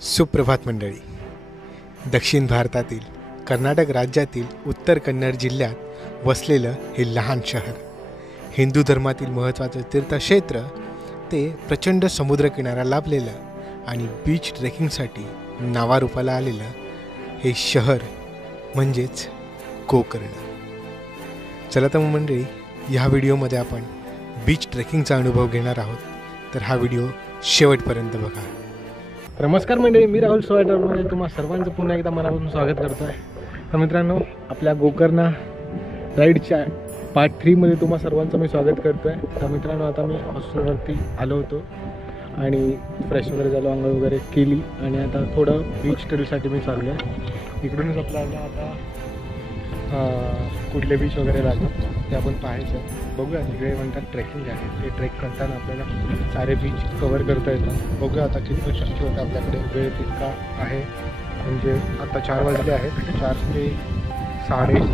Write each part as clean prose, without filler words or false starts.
सुप्रभात मंडळी. दक्षिण भारतातील कर्नाटक राज्यातील उत्तर कन्नड जिल्ह्यात वसलेलं हे लहान शहर, हिंदू धर्मातील महत्त्वाचं तीर्थक्षेत्र, ते प्रचंड समुद्रकिनारा लाभलेलं आणि बीच ट्रेकिंगसाठी नावारूपाला आलेलं हे शहर म्हणजेच गोकर्ण. चला तर मंडळी, ह्या व्हिडिओमध्ये आपण बीच ट्रेकिंगचा अनुभव घेणार आहोत, तर हा व्हिडिओ शेवटपर्यंत बघा. नमस्कार मंडळी, मी राहुल सोयाटरमध्ये तुम्हा सर्वांचं पुन्हा एकदा मनापासून स्वागत करतो आहे. तर मित्रांनो, आपल्या गोकर्ण राईडच्या पार्ट 3 मध्ये तुम्हा सर्वांचं मी स्वागत करतो आहे. तर मित्रांनो, आता मी हॉस्टेलवरती आलो होतो आणि फ्रेश वगैरे झालो, आंघोळ वगैरे केली आणि आता थोडं बीच ट्रेलसाठी मी चाललो आहे. इकडूनच आपल्याला आता कुठले बीच वगैरे लागतात ते आपण पाहायचं. बघूया, तिकडे म्हणतात ट्रेकिंग आहे, ते ट्रेक करताना आपल्याला सारे बीच कवर करता येतात. बघूया आता किती शक्य होतं, आपल्याकडे वेळ तितका आहे. म्हणजे आता 4 वाजले आहेत, 4 ते 6:30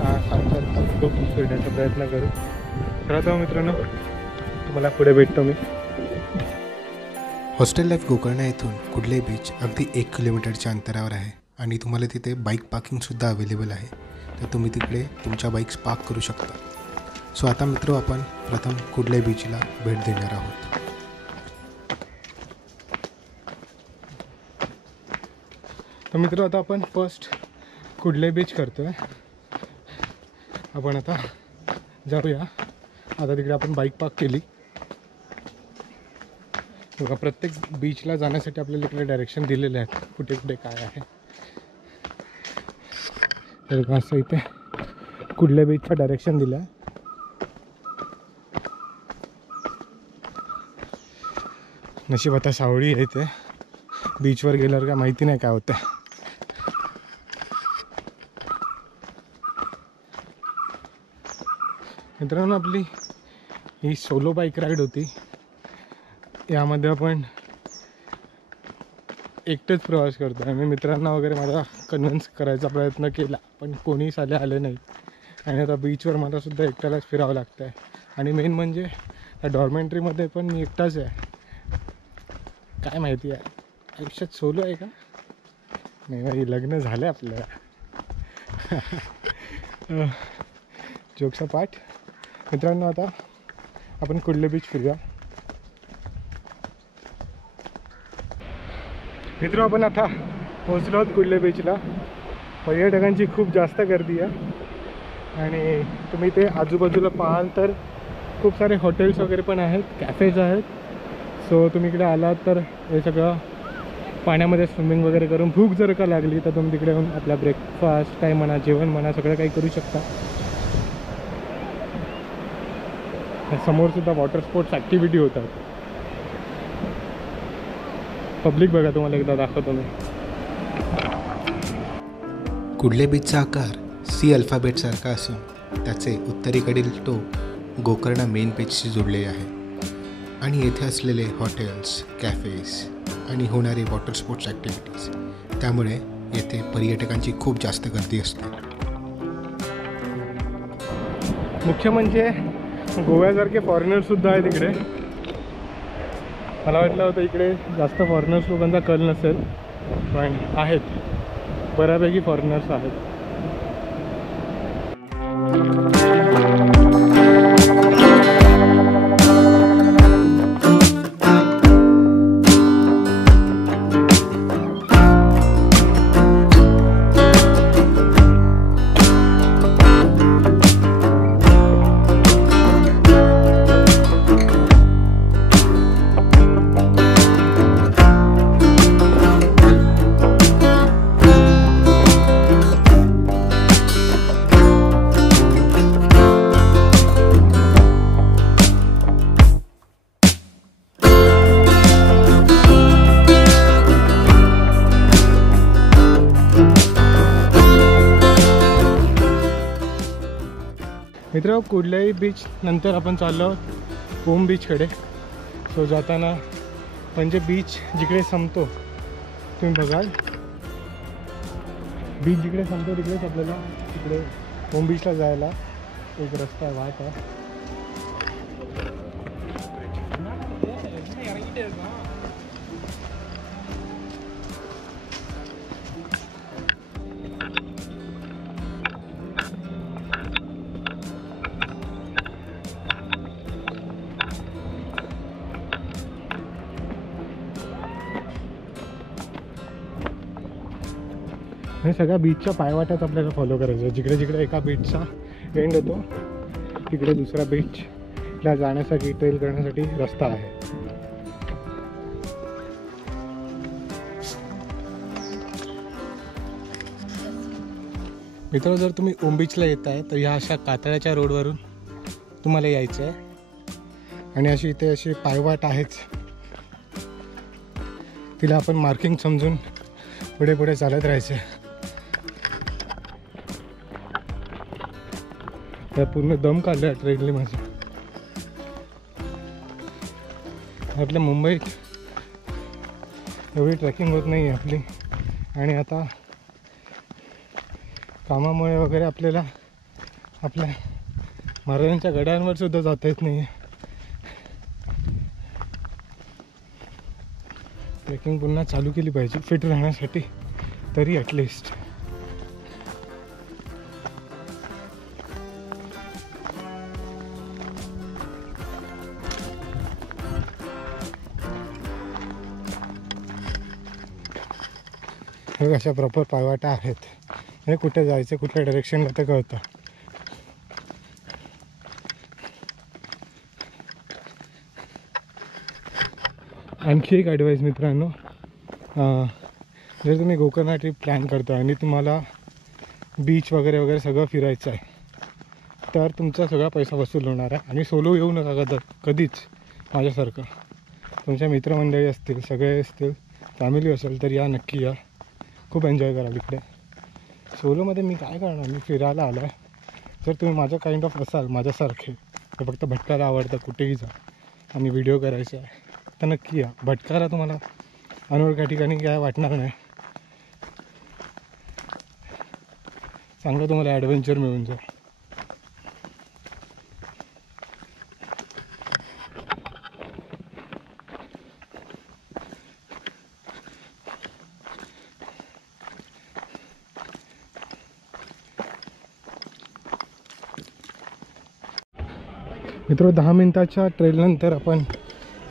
तास फिरण्याचा प्रयत्न करू. तर आता मित्रांनो, तुम्हाला पुढे भेटतो मी. हॉस्टेल लाईफ गोकर्ण येथून कुडले बीच अगदी 1 किलोमीटरच्या अंतरावर आहे आणि तुम्हाला तिथे बाईक पार्किंगसुद्धा अवेलेबल आहे. तर तुम्ही तिकडे तुमच्या बाईक्स पार्क करू शकता. सो आता मित्र, आपण प्रथम कुडले बीचला भेट देणार आहोत. तर मित्र, आता आपण फर्स्ट कुडले बीच करतो आहे. आपण आता जाऊया. आता तिकडे आपण बाईक पार्क केली. बघा, प्रत्येक बीचला जाण्यासाठी आपल्याला इकडे डायरेक्शन दिलेले आहेत, कुठे कुठे काय आहे. तर असं इथे कुडल्या बीचचं डायरेक्शन दिलं आहे. नशीब आता सावळी येते, बीचवर गेल्यावर काय माहिती नाही काय होतं. मित्रांनो, आपली ही सोलो बाईक राईड होती. यामध्ये आपण एकटेच प्रवास करतो आहे. मी मित्रांना वगैरे माझा कन्व्हिन्स करायचा प्रयत्न केला, पण कोणी साले आले नाही. आणि आता बीचवर मलासुद्धा एकट्यालाच फिरावं लागतं आहे. आणि मेन म्हणजे त्या डॉर्मेंटरीमध्ये पण मी एकटाच आहे. काय माहिती आहे, आयुष्यात सोलो आहे का? नाही नाही, लग्न झालं आपल्याला. जोक्स पाठ. मित्रांनो, आता आपण कुडले बीच फिरूया. मित्र, आपण आता पोहोचलो आहोत कुडले बीचला. पर्यटकांची खूप जास्त गर्दी आहे आणि तुम्ही ते आजूबाजूला पाहाल तर खूप सारे हॉटेल्स वगैरे पण आहेत, कॅफेज आहेत. सो तुम्ही इकडे आलात तर हे सगळं पाण्यामध्ये स्विमिंग वगैरे करून, भूक जर का लागली तर तुम्ही तिकडे येऊन आपला ब्रेकफास्ट काय म्हणा, जेवण म्हणा, सगळं काही करू शकता. समोरसुद्धा वॉटर स्पोर्ट्स ॲक्टिव्हिटी होतात. पब्लिक बघा, तुम्हाला एकदा दाखवतो मी. कुडले बीचचा आकार सी अल्फाबेटसारखा असून त्याचे उत्तरेकडील टोक गोकर्ण मेन बीचशी जोडलेले आहे. आणि येथे असलेले हॉटेल्स, कॅफेज आणि होणारे वॉटर स्पोर्ट्स ॲक्टिव्हिटीज, त्यामुळे येथे पर्यटकांची खूप जास्त गर्दी असते. मुख्य म्हणजे गोव्यासारखे फॉरेनर्ससुद्धा आहेत इकडे. मला वाटलं होतं इकडे जास्त फॉरेनर्स लोकांचा कल नसेल, पण आहेत, बऱ्यापैकी फॉरेनर्स आहेत. मित्र, कुडल्याही बीच नंतर आपण चाललो आहोत ओम बीचकडे. सो जाताना म्हणजे बीच जिकडे संपतो, तुम्ही बघाल बीच जिकडे संपतो तिकडेच आपल्याला तिकडे ओम बीचला जायला एक रस्ता वाट आहे. हे सगळ्या बीचच्या पायवाट्यात आपल्याला फॉलो करायचं आहे. जिकडे जिकडे एका बीचचा एंड होतो तिकडे दुसऱ्या बीचला जाण्यासाठी ट्रेल करण्यासाठी रस्ता आहे. मित्र, जर तुम्ही ओम बीचला येत आहे तर ह्या अशा कातळ्याच्या रोडवरून तुम्हाला यायचं आहे. आणि अशी इथे अशी पायवाट आहेच, तिला आपण मार्किंग समजून पुढे पुढे चालत राहायचं. त्या पूर्ण दम काढला ट्रेनने माझी. आपल्या मुंबईत एवढी ट्रेकिंग होत नाही आहे आपली, आणि आता कामामुळे वगैरे आपल्याला आपल्या महाराजांच्या गडांवर सुद्धा जाता येत नाही आहे. ट्रेकिंग पुन्हा चालू केली पाहिजे फिट राहण्यासाठी तरी ॲटलिस्ट. हे अशा प्रॉपर पायवाटा आहेत. हे कुठे जायचं कुठल्या डायरेक्शनला ते कळतं. आणखी एक ॲडवाईस मित्रांनो, जर तुम्ही गोकर्णा ट्रिप प्लॅन करता आणि तुम्हाला बीच वगैरे वगैरे सगळं फिरायचं आहे तर तुमचा सगळा पैसा वसूल होणार आहे. आणि सोलो येऊ नका कधीच. माझ्यासारखं तुमच्या मित्रमंडळी असतील, सगळे असतील, फॅमिली असेल तर या, नक्की या. खूप एन्जॉय कराल इकडे. सोलोमध्ये मी काय करणार, मी फिरायला आलो आहे. जर तुम्ही माझ्या काइंड ऑफ असाल, माझ्यासारखे, तर फक्त भटकायला आवडतं, कुठेही जा आणि व्हिडिओ करायचा आहे तर नक्की या. भटकायला तुम्हाला अनोळख्या ठिकाणी काय वाटणार नाही. चांगलं तुम्हाला ॲडव्हेंचर मिळून जाईल. मित्र, 10 मिनिटाच्या ट्रेलनंतर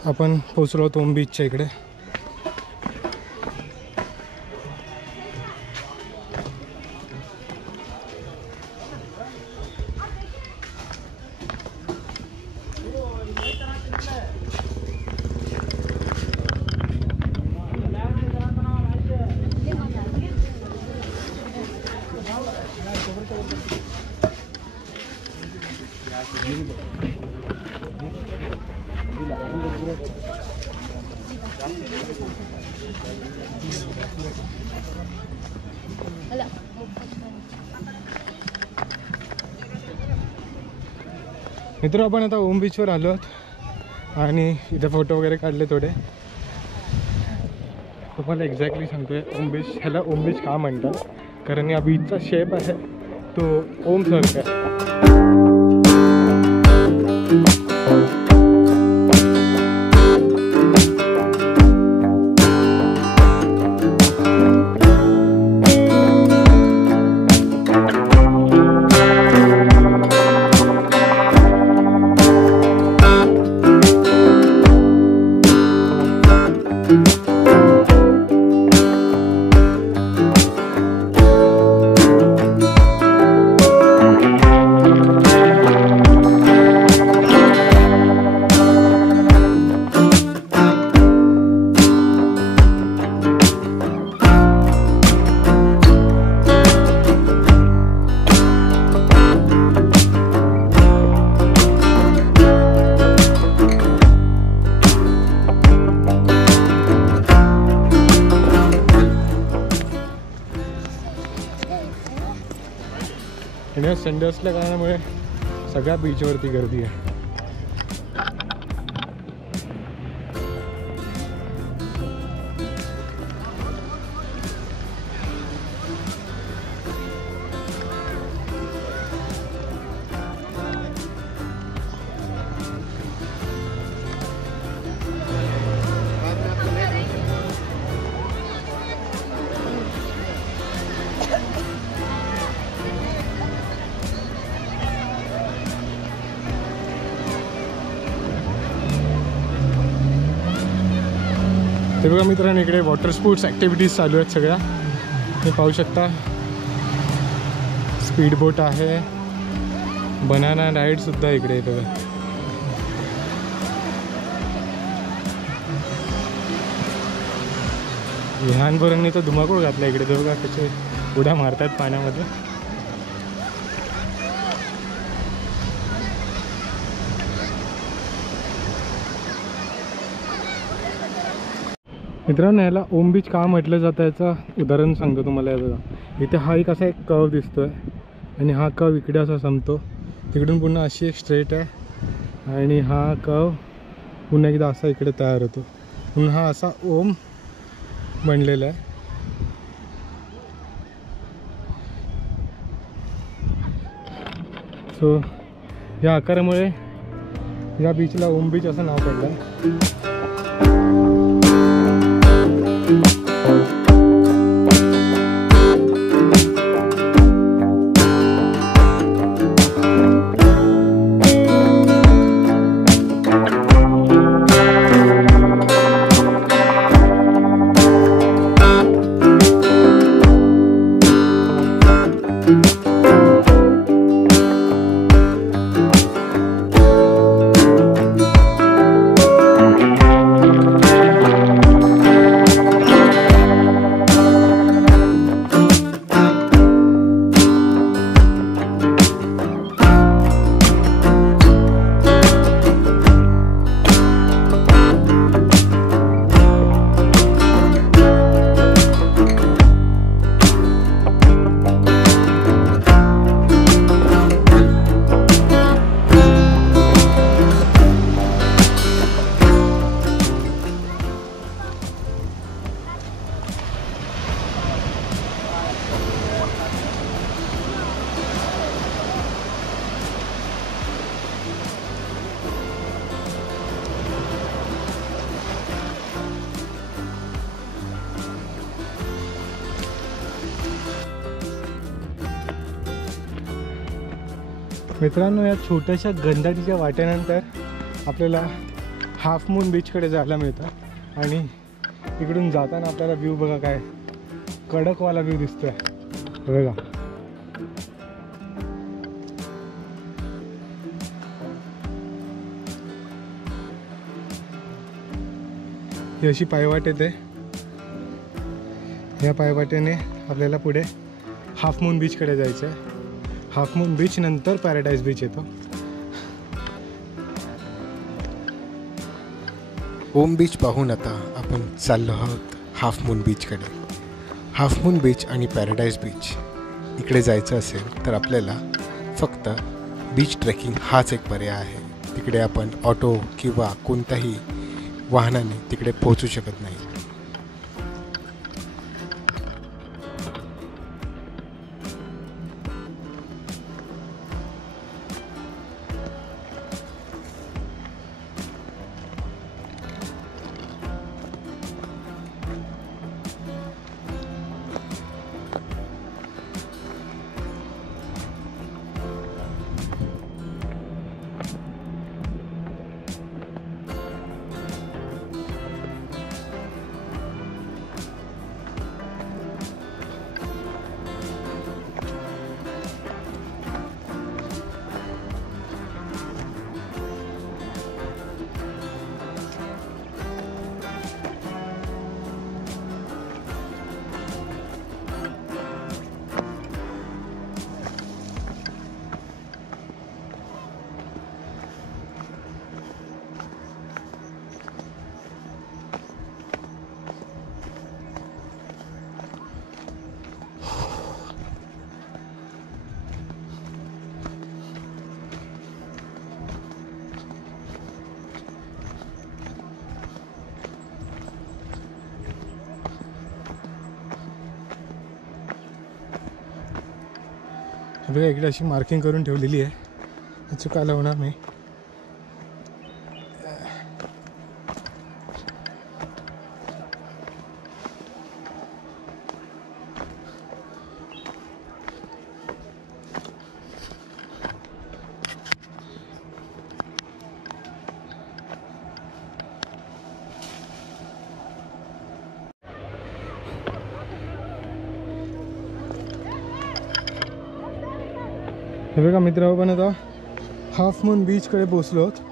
आपण पोचलो होतो ओम बीचच्या इकडे. मित्र, आपण आता ओम बीचवर आलो आहोत आणि इथे फोटो वगैरे काढले थोडे. तुम्हाला एक्झॅक्टली सांगतोय ओम बीच, ह्याला ओम बीच का म्हणतात, कारण या बीचचा शेप आहे तो ओम सारखा आहे. आणि संडे असल्या कारणामुळे सगळ्या बीचवरती गर्दी आहे. ते बघा मित्रांनो, इकडे वॉटर स्पोर्ट्स ॲक्टिव्हिटीज चालू आहेत सगळ्या. हे पाहू शकता स्पीड बोट आहे, बनाना राईड सुद्धा इकडे आहे बघा. लहान पोरांनी तर धुमाकूळ घातला इकडे, तर बघा कसे उड्या मारतात पाण्यामध्ये. मित्रांनो, याला ओम बीच का म्हटलं जातं याचं उदाहरण सांगतो तुम्हाला. बघा इथे हा एक असा एक कर्व दिसतोय आणि हा कर्व इकडे असा संपतो, तिकडून पुन्हा अशी एक स्ट्रेट आहे आणि हा कर्व पुन्हा एकदा असा इकडे तयार होतो, म्हणून हा असा ओम बनलेला आहे. सो या आकारामुळे या बीचला ओम बीच असं नाव पडलं आहे. मित्रांनो, या छोट्याशा गंधाटीच्या वाट्यानंतर आपल्याला हाफ मून बीचकडे जायला मिळतं आणि इकडून जाताना आपल्याला व्ह्यू बघा, काय कडकवाला व्ह्यू दिसतोय बघा. ही अशी पायवाट येते, या पायवाटेने आपल्याला पुढे हाफ मून बीचकडे जायचं आहे. हाफ मून बीच नंतर पॅराडाईज बीच येतो. ओम बीच पाहून आता आपण चाललो आहोत हाफ मून बीचकडे. हाफ मून बीच आणि पॅराडाईज बीच इकडे जायचं असेल तर आपल्याला फक्त बीच ट्रेकिंग हाच एक पर्याय आहे. तिकडे आपण ऑटो किंवा कोणत्याही वाहनाने तिकडे पोहोचू शकत नाही. बघा इकडे अशी मार्किंग करून ठेवलेली आहे, चुकायला होणार नाही. हे बघा मित्र, आपण आता हाफ मून बीचकडे पोचलो आहोत.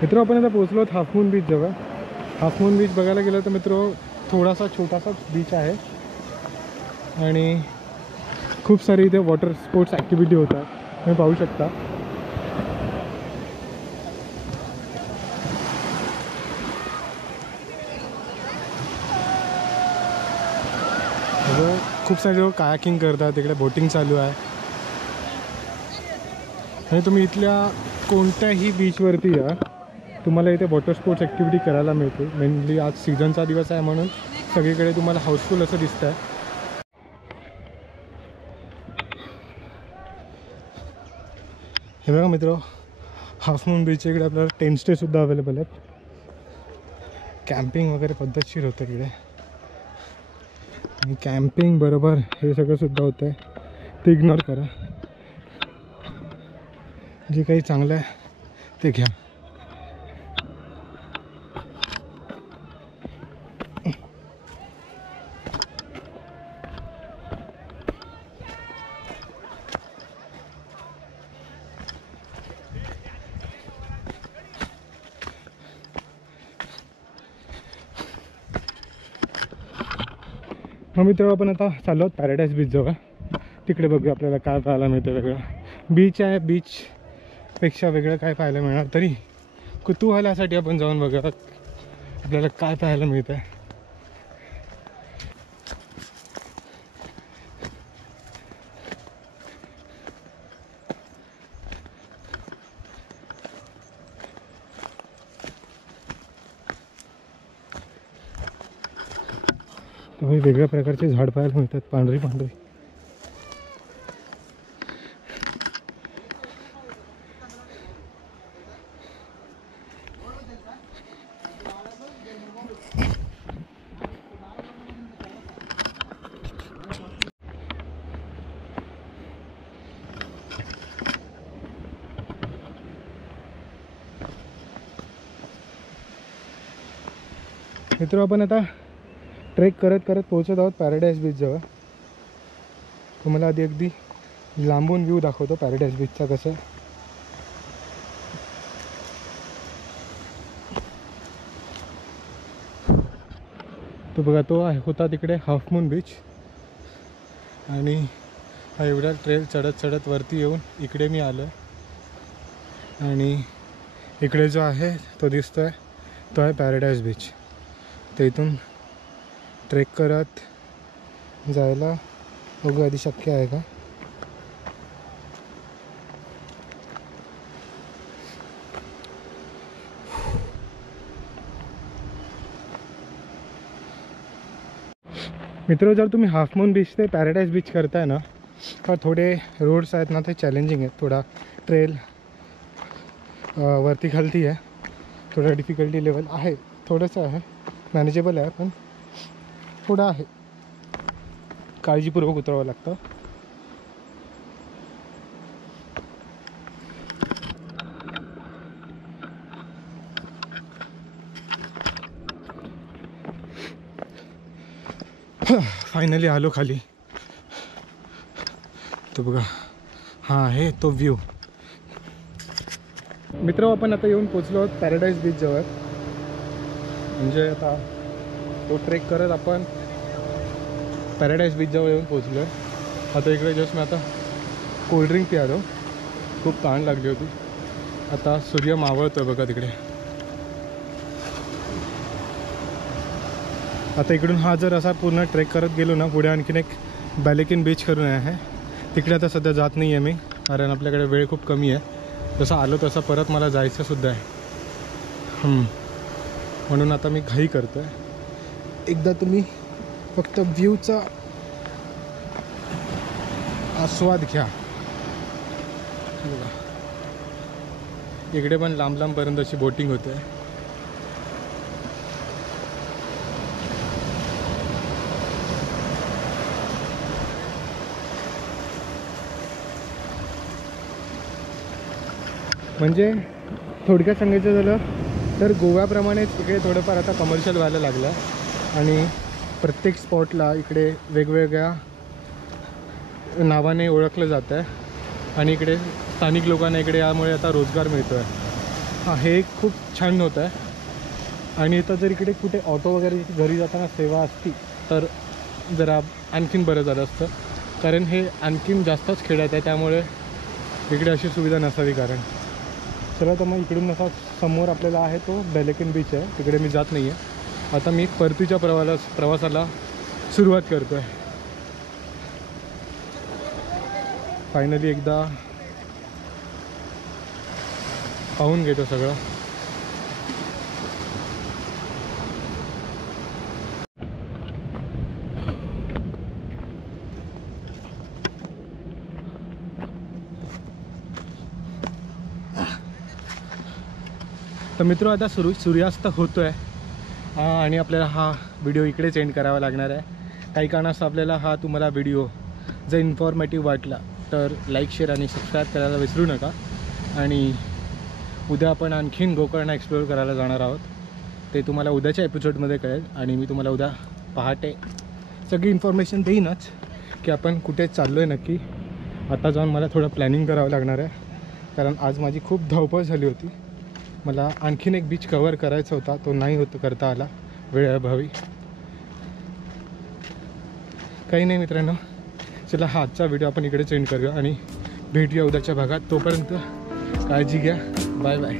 मित्र, आपण आता पोचलो आहोत हाफ मून बीच जवळ. हाफ मून बीच बघायला गेलं तर मित्र थोडासा छोटासा बीच आहे आणि खूप सारी इथे वॉटर स्पोर्ट्स ॲक्टिव्हिटी होतात, तुम्ही पाहू शकता. खूप सारे लोक कायाकिंग करतात, तिकडे बोटिंग चालू आहे. आणि तुम्ही इथल्या कोणत्याही बीचवरती या, तुम्हाला इथे वॉटर स्पोर्ट्स ॲक्टिव्हिटी करायला मिळते. मेनली आज सीझनचा दिवस आहे म्हणून सगळीकडे तुम्हाला हाऊसफुल असं दिसतं आहे. हे बघा मित्र, हाफ मून बीचच्या इकडे आपल्याला टेंट स्टेसुद्धा अवेलेबल आहेत. कॅम्पिंग वगैरे पद्धतशीर होतं इकडे. आणि कॅम्पिंग बरोबर हे सगळं सुद्धा होतं आहे, ते इग्नोर करा. जे काही चांगलं आहे ते घ्या. मग मित्र, आपण आता चाललो आहोत पॅराडाईज बीच जवळ. तिकडे बघूया आपल्याला काय पाहायला मिळतं वेगळं. बीच आहे, बीचपेक्षा वेगळं काय पाहायला मिळणार तरी कुतूहलासाठी आपण जाऊन बघूया आपल्याला काय पाहायला मिळतं आहे. तर वेगळ्या प्रकारचे झाड पाहायला मिळतात, पांढरी पांढरी. मित्र, आपण आता ट्रेक करत करत पोहोचत आहोत पॅराडाईज बीचजवळ. तुम्हाला आधी अगदी लांबून व्ह्यू दाखवतो पॅराडाईज बीचचा कसं. तो बघा, तो होता तिकडे हाफ मून बीच. आणि हा एवढा ट्रेल चढत चढत वरती येऊन इकडे मी आलो. आणि इकडे जो आहे तो दिसतो आहे, तो आहे पॅराडाईज बीच. तर इथून ट्रेक करत जायला बघू आधी शक्य आहे का. मित्र, जर तुम्ही हाफ मून बीच ते पॅराडाईज बीच करताय ना, तर थोडे रोड्स आहेत ना ते चॅलेंजिंग आहेत. थोडा ट्रेल वरती खालती आहे, थोडा डिफिकल्टी लेवल आहे, थोडंसं आहे, मॅनेजेबल आहे, पण थोडं आहे, काळजीपूर्वक उतरावं लागतं. फायनली आलो खाली. तो बघा हा आहे तो व्ह्यू. मित्र आपण आता येऊन पोचलो आहोत पॅराडाईज बीच जवळ. म्हणजे आता तो ट्रेक करत आपण पॅराडाईज बीच जवळ येऊन पोचलो आहे. आता इकडे जस्ट मी आता कोल्ड्रिंक प्यालो, खूप तहान लागली होती. आता सूर्य मावळतो आहे बघा तिकडे. आता इकडून हा जर असा पूर्ण ट्रेक करत गेलो ना पुढे आणखीन एक बॅलेकिन बीच करून आहे. तिकडे आता सध्या जात नाही आहे मी, कारण आपल्याकडे वेळ खूप कमी आहे. जसं आलो तसं परत मला जायचंसुद्धा आहे. म्हणून आता मी घाई करतो आहे. एकदा तुम्ही फक्त व्ह्यूचा आस्वाद घ्या. बघा इकडे पण लांब लांबपर्यंत अशी बोटिंग होते. म्हणजे थोडक्यात सांगायचं झालं तर गोव्याप्रमाणेच इकडे थोडंफार आता कमर्शियल व्हायला लागलं आहे. आणि प्रत्येक स्पॉटला इकडे वेगवेगळ्या नावाने ओळखलं जातं आहे. आणि इकडे स्थानिक लोकांना इकडे यामुळे आता रोजगार मिळतो आहे. हे एक खूप छान होतं आहे. आणि इथं जर इकडे कुठे ऑटो वगैरे घरी जाताना सेवा असती तर जरा आणखीन बरं झालं असतं, कारण हे आणखीन जास्तच खेड्यात आहे, त्यामुळे इकडे अशी सुविधा नसावी. कारण चला तर मग इकडून असा समोर आपल्याला आहे तो बॅलेकिन बीच आहे, तिकडे मी जात नाही आहे. आता मी परतीच्या प्रवासाला सुरुवात करतो आहे. फायनली एकदा पाहून घेतो सगळं. तर मित्र आता सूर्यास्त होतो आहे आणि आपल्याला हा व्हिडिओ इकडेच एंड करावा लागणार आहे. काही कारणास्तव आपल्याला हा तुम्हाला व्हिडिओ जर इन्फॉर्मेटिव्ह वाटला तर लाईक, शेअर आणि सबस्क्राईब करायला विसरू नका. आणि उद्या आपण आणखीन गोकर्ण एक्सप्लोअर करायला जाणार आहोत. ते तुम्हाला उद्याच्या एपिसोडमध्ये कळेल. आणि मी तुम्हाला उद्या पहाटे सगळी इन्फॉर्मेशन देईनच की आपण कुठे चाललो आहे नक्की. आता जाऊन मला थोडं प्लॅनिंग करावं लागणार आहे, कारण आज माझी खूप धावपळ झाली होती. मला आणखीन एक बीच कवर करायचा होता, तो नाही करता आला वेळेअभावी. काही नाही मित्रांनो, चला हा आजचा व्हिडिओ आपण इकडेच एंड करूया आणि भेटूया उद्याच्या भागात. तोपर्यंत काळजी घ्या. Bye bye.